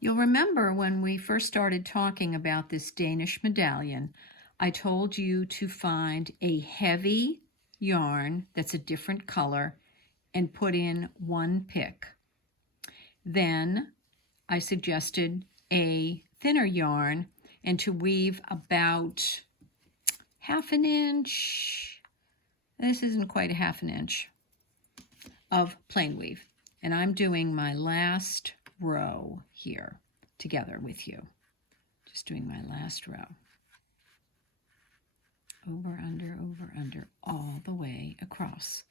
You'll remember when we first started talking about this Danish medallion, I told you to find a heavy yarn that's a different color and put in one pick. Then I suggested a thinner yarn and to weave about half an inch. This isn't quite a half an inch of plain weave. And I'm doing my last row here together with you. Just doing my last row. Over, under, all the way across.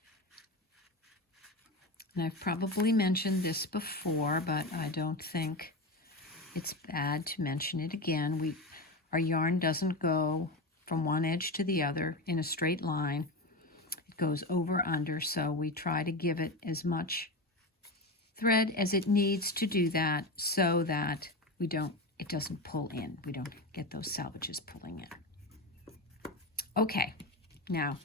And I've probably mentioned this before, but I don't think it's bad to mention it again. Our yarn doesn't go from one edge to the other in a straight line. It goes over, under, so we try to give it as much thread as it needs to do that so that it doesn't pull in. We don't get those salvages pulling in. Okay, now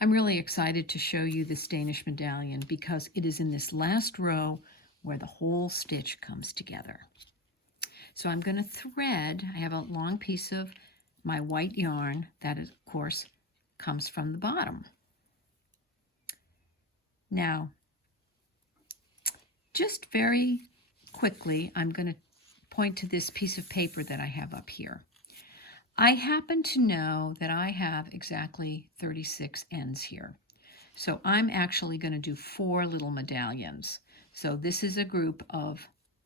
I'm really excited to show you this Danish medallion because it is in this last row where the whole stitch comes together. So I'm going to thread. I have a long piece of my white yarn that, of course, comes from the bottom. Now, just very quickly, I'm going to point to this piece of paper that I have up here. I happen to know that I have exactly 36 ends here. So I'm actually going to do 4 little medallions. So this is a group of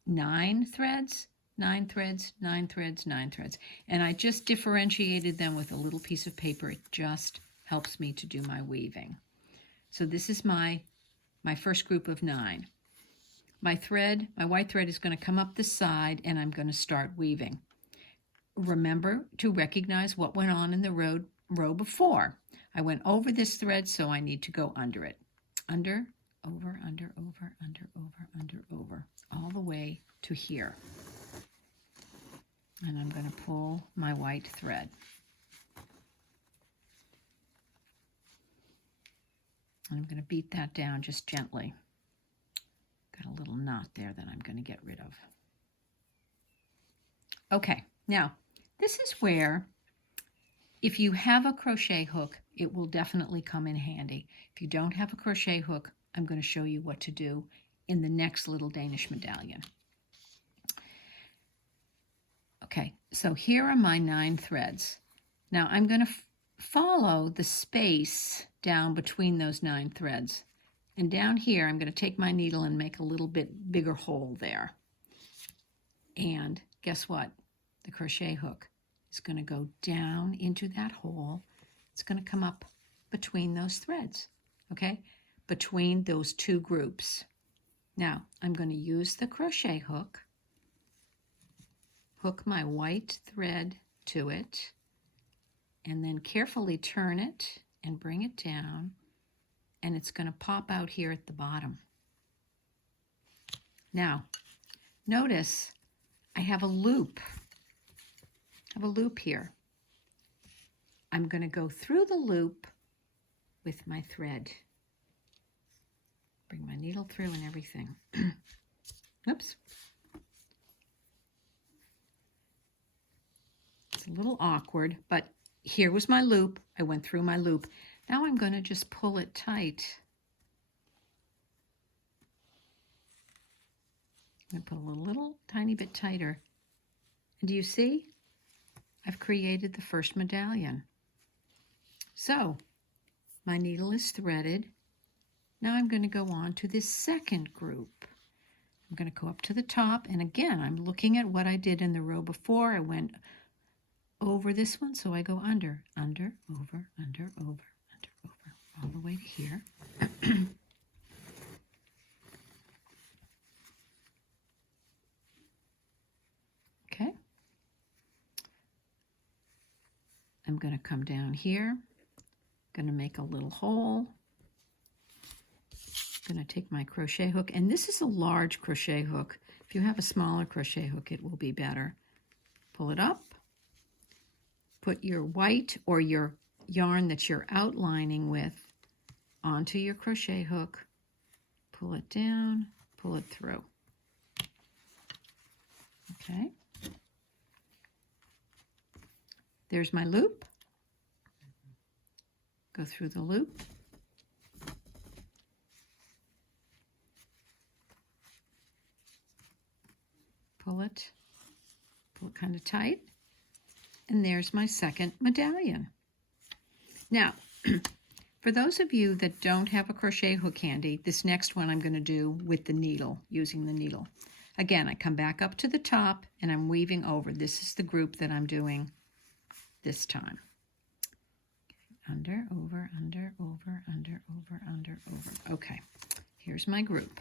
9 threads, 9 threads, 9 threads, 9 threads. And I just differentiated them with a little piece of paper. It just helps me to do my weaving. So this is my first group of 9. My white thread is going to come up the side and I'm going to start weaving. Remember to recognize what went on in the row before. I went over this thread, so I need to go under it. Under, over, under, over, under, over, under, over, all the way to here. And I'm going to pull my white thread. And I'm going to beat that down just gently. Got a little knot there that I'm going to get rid of. Okay, now this is where, if you have a crochet hook, it will definitely come in handy. If you don't have a crochet hook, I'm going to show you what to do in the next little Danish medallion. Okay, so here are my 9 threads. Now I'm going to follow the space down between those 9 threads. And down here, I'm going to take my needle and make a little bit bigger hole there. And guess what? The crochet hook is going to go down into that hole. It's going to come up between those threads, okay? Between those 2 groups. Now, I'm going to use the crochet hook, hook my white thread to it, and then carefully turn it and bring it down, and it's going to pop out here at the bottom. Now, notice I have a loop. I have a loop here. I'm going to go through the loop with my thread. Bring my needle through and everything. Oops. It's a little awkward, but here was my loop. I went through my loop. Now I'm going to just pull it tight. I'm going to put a little tiny bit tighter. And do you see? I've created the first medallion. So my needle is threaded. Now I'm going to go on to this second group. I'm going to go up to the top, and again, I'm looking at what I did in the row before. I went over this one, so I go under, under, over, under, over, under, over, all the way to here. Okay. I'm going to come down here, going to make a little hole. I'm going to take my crochet hook, and this is a large crochet hook. If you have a smaller crochet hook, it will be better. Pull it up, put your white or your yarn that you're outlining with onto your crochet hook, pull it down, pull it through. Okay. There's my loop. Go through the loop. Pull it kind of tight. And there's my second medallion. Now, for those of you that don't have a crochet hook handy, this next one I'm going to do with the needle, using the needle. Again, I come back up to the top and I'm weaving over. This is the group that I'm doing this time. Under, over, under, over, under, over, under, over. Okay, here's my group.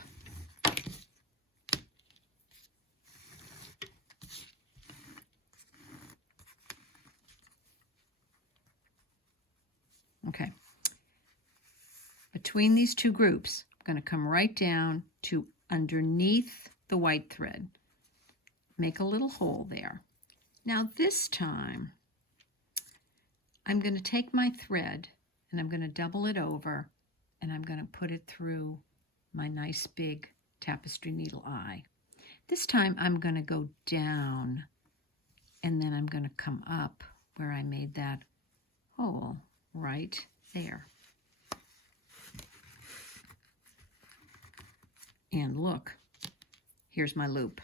Okay. Between these two groups, I'm going to come right down to underneath the white thread. Make a little hole there. Now this time, I'm going to take my thread and I'm going to double it over and I'm going to put it through my nice big tapestry needle eye. This time I'm going to go down and then I'm going to come up where I made that hole right there. And look, here's my loop.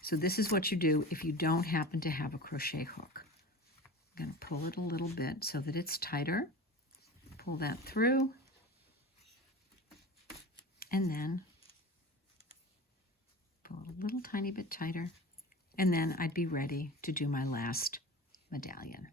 So this is what you do if you don't happen to have a crochet hook. I'm going to pull it a little bit so that it's tighter. Pull that through. And then pull it a little tiny bit tighter. And then I'd be ready to do my last medallion.